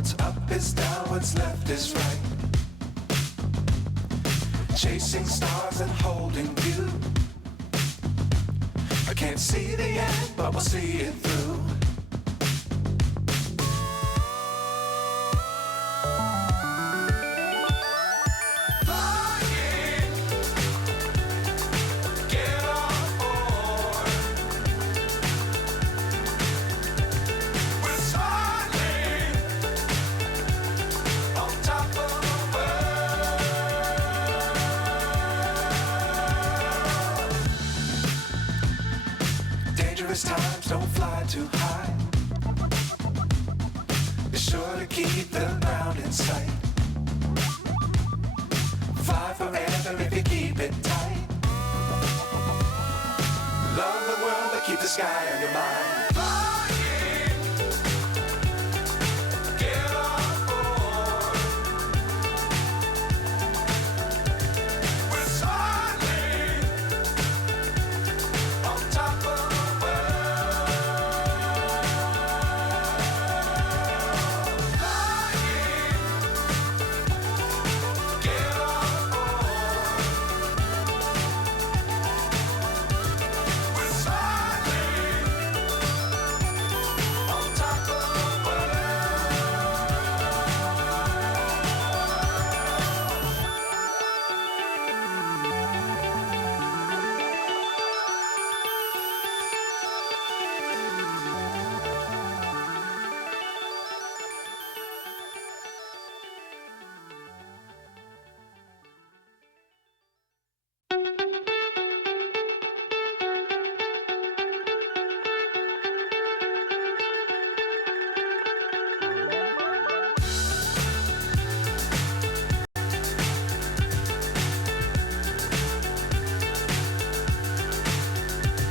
What's up is down, what's left is right. Chasing stars and holding you. I can't see the end, but we'll see it through. Dangerous times, don't fly too high. Be sure to keep the ground in sight. Fly forever if you keep it tight. Love the world, but keep the sky on your mind.